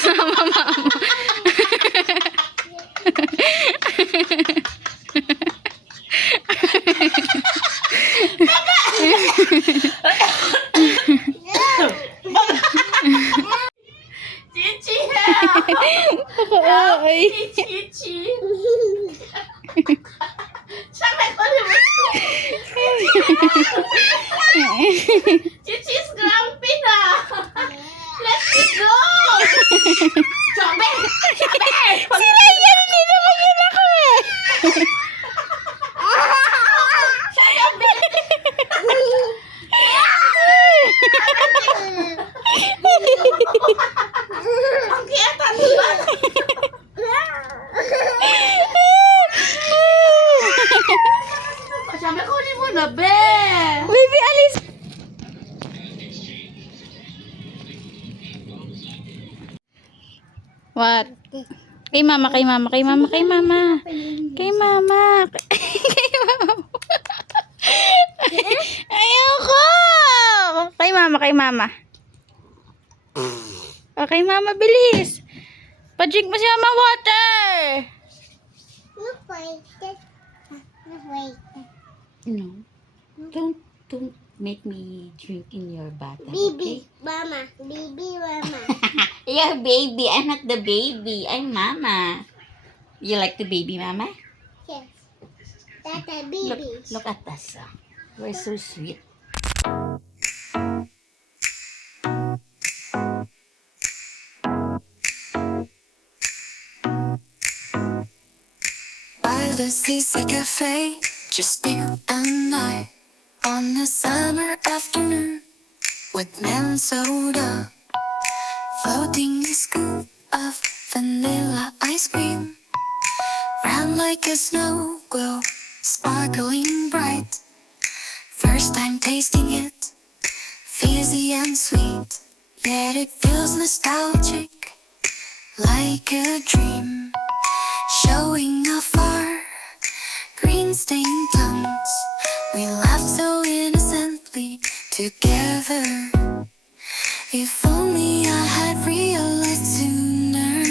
Kasama mama. Chichi, help! Help! Chichi! Siya ko naman ko. Chichi's grumpy na. Let me go! Sabi! Sabi! Sila yan, hindi naman yun ako eh. Ang kiyatan ba? Sabi ko ni mo na, be! Baby, alis. What? Kay mama, kay mama, kay mama, kay mama. Kay mama. Kay mama. Ayoko. Kay mama, kay mama. O, kay mama, bilis. Pa-drink mo si mama water. No, don't make me drink in your bottle. Baby, mama, baby, mama. Okay? You're baby. I'm not the baby. I'm mama. You like the baby, mama? Yes. That's a Look, baby. look at us. We're so sweet. By the seaside cafe, just you and I, on a summer afternoon, with melon soda, floating a scoop of vanilla ice cream, round like a snow globe, sparkling bright. First time tasting it, fizzy and sweet, yet it feels nostalgic, like a dream. Showing afar, green-stained tongues, we laughed so innocently together. If only I had realized sooner,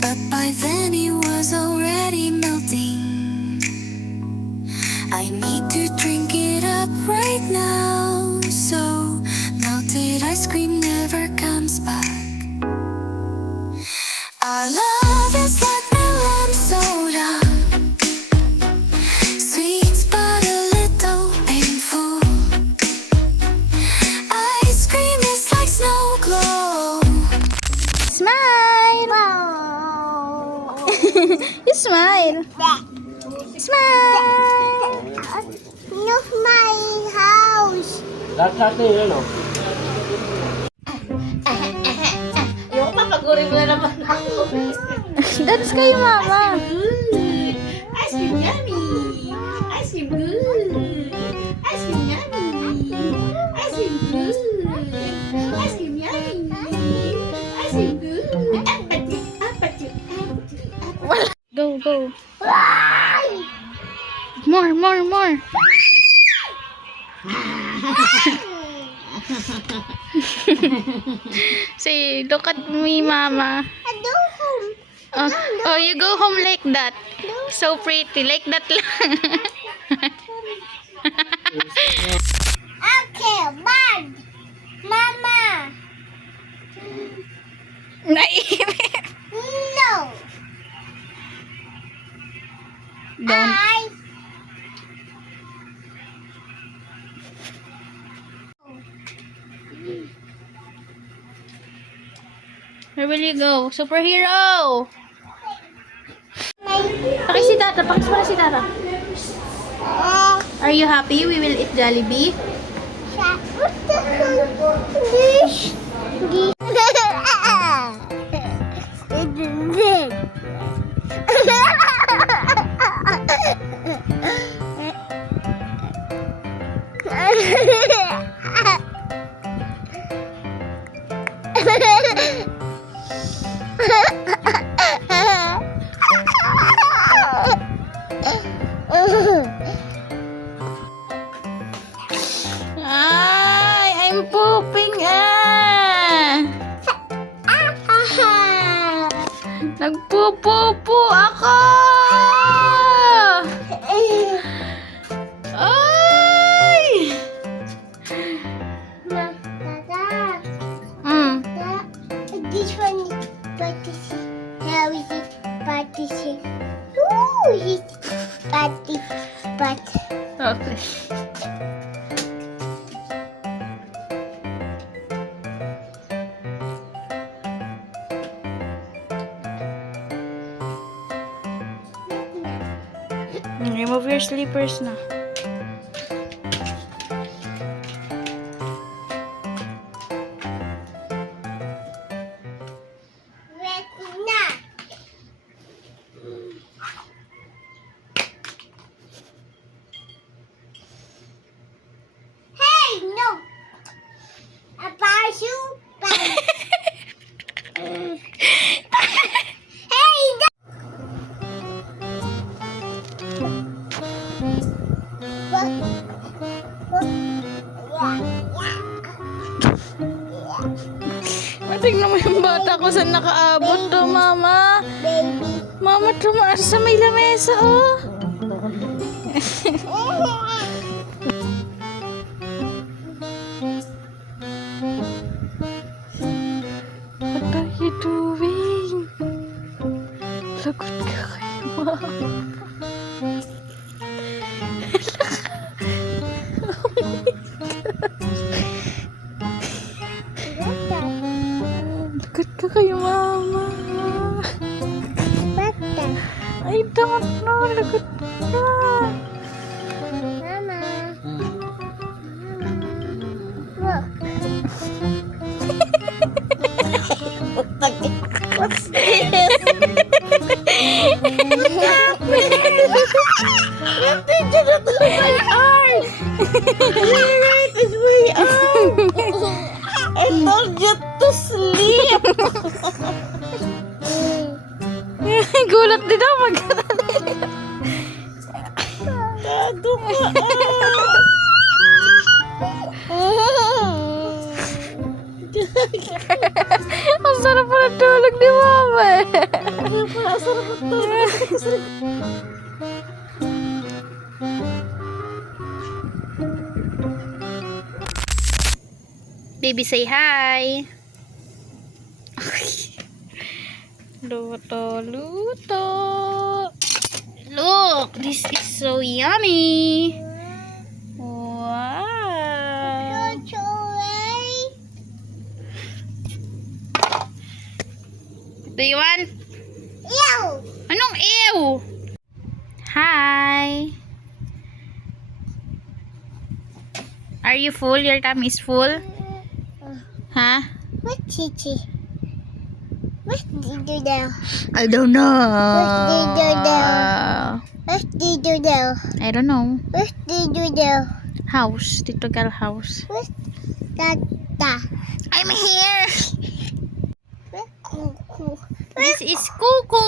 but by then it was already melting. I need to drink it up right now, so melted ice cream never comes back. Our love is like melon soda, sweet but a little painful. Ice cream is like snow globe. Smile. You smile. Smile. Look my house. That's natin yun, no? Yung papagurin mo na naman ako. That's kay mama. Ice cream yummy. Ice cream good. Ice cream yummy. Ice cream good. Ice cream yummy. Ice cream good. Apatid, apatid, apatid, apatid. Go, go. More, more, more. Say, look at me, mama. I do home. Oh, you go home like that. So pretty, like that lang. Okay, bad. Mama. Naiinip. No. Don't. I. Where will you go? Superhero! Paki si Tata. Pakis mo na si Tata. Are you happy? We will eat Jollibee. Dish. Ay, I'm pooping ah. Nagpupupo ako! Ay! Dada, Mm. this one is partition. How is it partition? Ooh, it's but Okay. Remove your slippers na. red na. Hey, no. A parachute. Hey, no. Tingnan mo yung bata ko saan nakaabot to, mama. Baby. Mama, tumaas sa may lamesa, oh. What are you doing? Lagot ka kayo, mama. Lagot ka kayo, mama. Bata. I don't know. Lagot ka. Mama. Look. What's this? What did you do to my arm? Where is my arm? I told you to sleep. Gulat din ako. Gago ka. Ang sarap pa ng tulog ni mama eh. Sarap ang tulog. Baby, say hi. Luto, luto. Look, this is so yummy. Wow. Do you want? Ew. Anong ew? Hi. Are you full? Your tummy is full? Huh? What Chichi? What did you do? I don't know. What did you do? What did you do? I don't know. What did you do? House. Tito Gal house. What Dada? I'm here. What Cuckoo? This is Kuku.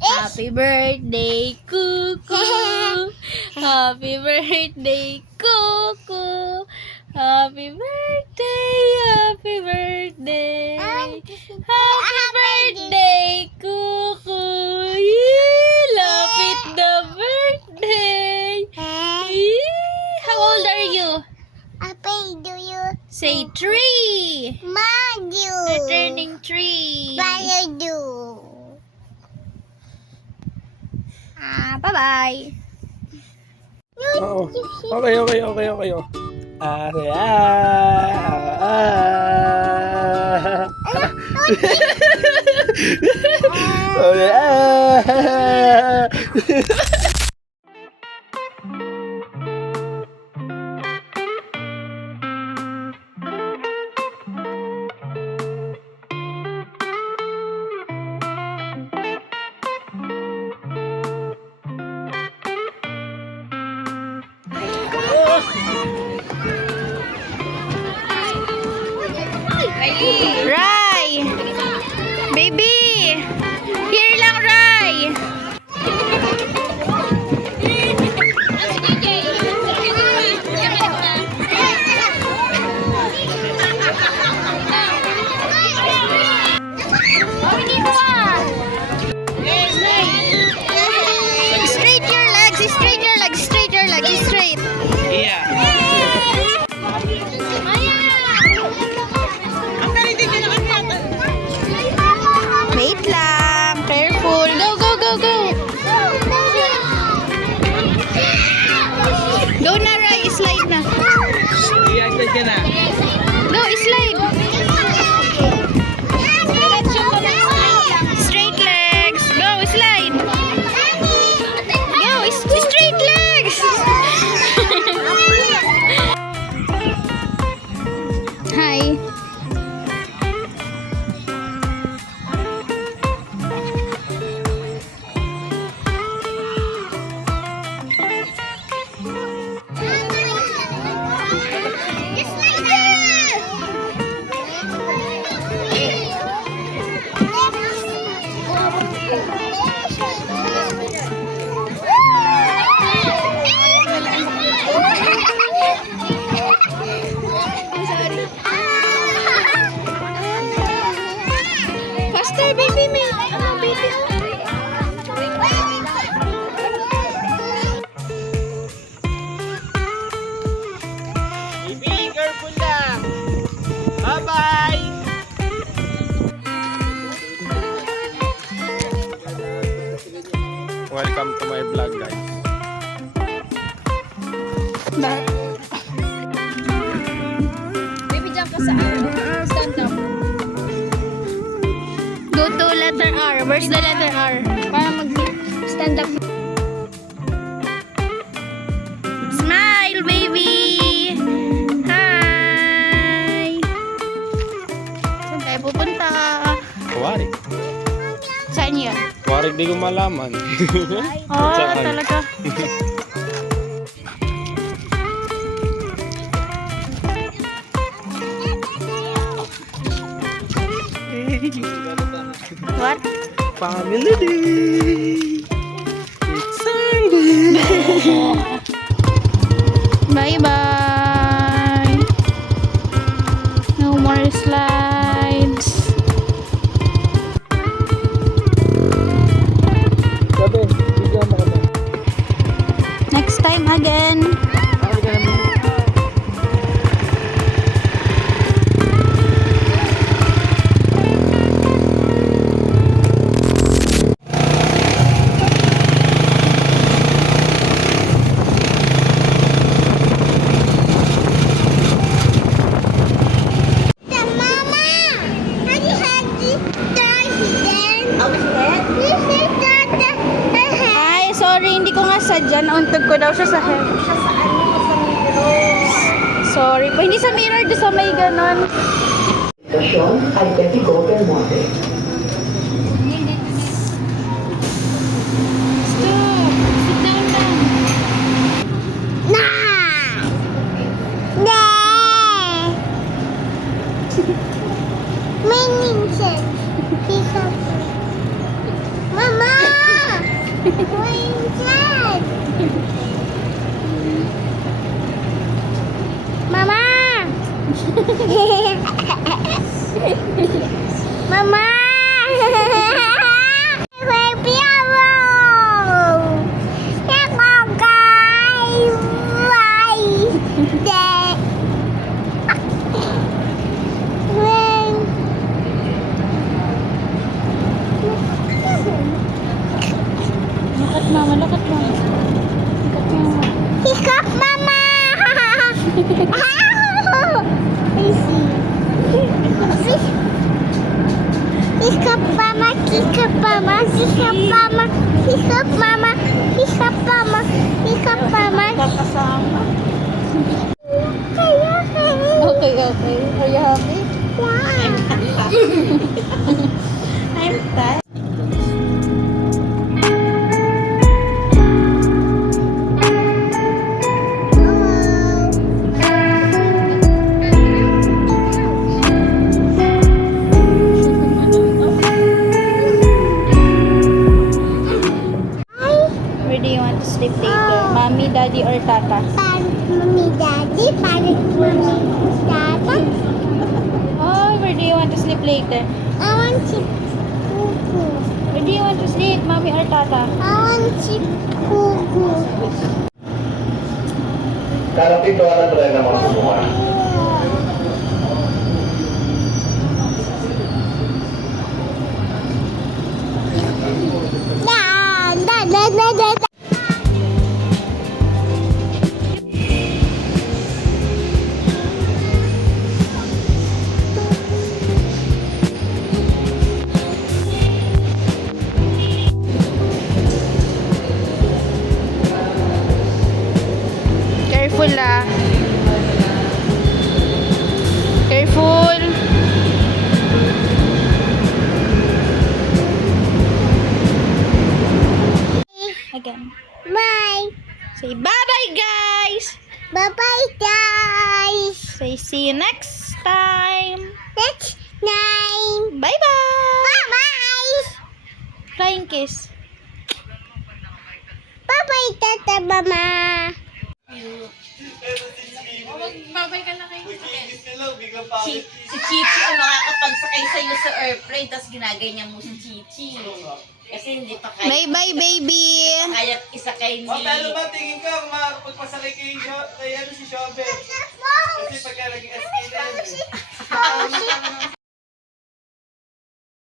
Happy birthday, Kuku. Happy birthday, Kuku. Happy birthday, happy birthday. Happy birthday, Kuku. Yee, lapit the birthday. Yee, how old are you? Apa do you? Say 3. Maju. You're turning 3. Maju. Bye-bye. Oo. Okay. Oh. Rai! Baby! Here lang, Rai! welcome to my vlog, guys. Baby, jump ka sa stand up. Go to letter R. Where's the letter R? Para mag-stand up. Smile, baby! Hi! Saan tayo pupunta? Kuwari. Saan yan? Kuwari di ko malaman. Oh, Saan? talaga. What? Family day! It's Sunday! Bye-bye! No more slides. Sabi, bigyan mo ka na. Next time again. Ay, sorry, hindi ko nga sadya. Nauntog ko daw siya sa head. Sorry po. Hindi sa mirror, di sa may ganon. Stasyon Atletico del Monte. Stop. Sit down lang. Mama! Winston! Mama! Mama! Baby, Look at mama, look at mama. Look at mama. Hiccup, Mama! Hiccup, Mama, hiccup, Mama, hiccup, Mama, hiccup, Mama, hiccup, Mama, hiccup, Mama. Kakasama. Kaya, Okay, okay. Are you happy? I'm tired. Where do you want to sleep later? Mommy, daddy, or tata? Mommy, Daddy, parang Mommy, Dada. Oh, where do you want to sleep later? I want to cuckoo. Where do you want to sleep, mommy or tata? I want to cuckoo. Kalapit doon ang talaga mga subukan. Da, da, da, da, da, da. Careful ah. Careful. Again. Bye. Say bye-bye, guys. Bye-bye, guys. Say see you next time. Next time. Bye-bye. Bye-bye. Flying kiss. Bye-bye, Tata Mama. Si Chichi ang makakapagsakay sa'yo sa airplane, tapos ginaganyan mo si Chichi. Kasi hindi pa kaya. Bye-bye, baby. Kaya isakay ni... Pero ba tingin ko kung makakapagpasakay kay si Shobe? Kasi pagka naging